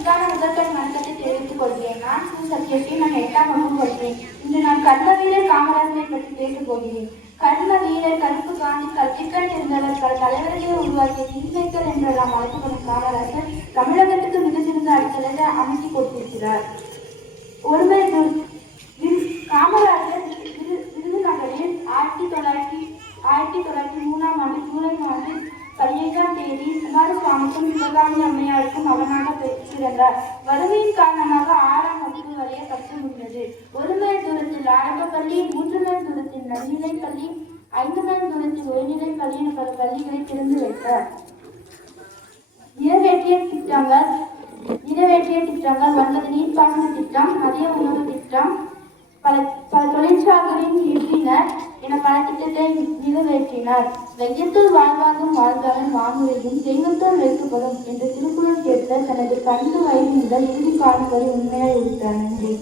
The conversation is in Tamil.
கல்விக்கான முதற்கண் வணக்கத்தை தெரிவித்துக் கொள்கிறேன். நான் சத்யஸ்ரீ. நான் 8ஆம் வகுப்பு படிக்கிறேன். இன்று நான் கர்ம வீரர் காமராஜரை பற்றி பேசப் போகிறேன். கர்ம வீரர் கருப்பு காந்தி கல்விக்கண் இருந்தவர் பல தலைவர்களே உருவாக்கிய நீதிமைக்கர் என்று நாம் அழைக்கப்படும் காமராஜர் தமிழகத்துக்கு மிகச்சிறந்த அடித்தளத்தை அமைத்து கொடுத்திருக்கிறார். ஒருமை காமராஜர் விருதுநகரில் 1903ஆம் ஆண்டு ஜூலை மாதம் 15ஆம் தேதி குமாரசுவாமிக்கும் சிவகாமி அம்மையாருக்கும் மகனாக பிறந்தார். வறுமையின் காரணமாக 6ஆம் வகுப்பு வரைய கற்று முடிந்தது. 1 மைல் தூரத்தில் ஆரம்ப பள்ளி, 3 மைல் தூரத்தில் நடுநிலைப் பள்ளி, 5 மைல் தூரத்தில் உயர்நிலைப் பள்ளி என பல பள்ளிகளை திறந்து வைத்தார். நிறைவேற்றிய திட்டங்கள் 9 நீர்ப்பாசன திட்டம், மதிய உணவு திட்டம், பல தொழிற்சாலைகளின் நிறுவினர் என பல திட்டத்தை நிறைவேற்றினார். வையத்துள் வாழ்வாங்கும் வாழ்ந்தவன் வானுரையும் தெய்வத்துள் வைக்கப்படும் என்று திருக்குறள் கேட்ட தனது 12 வயது முதல் இறுதி காலம் வரை உண்மையாய் இருக்கிறார். நன்றி.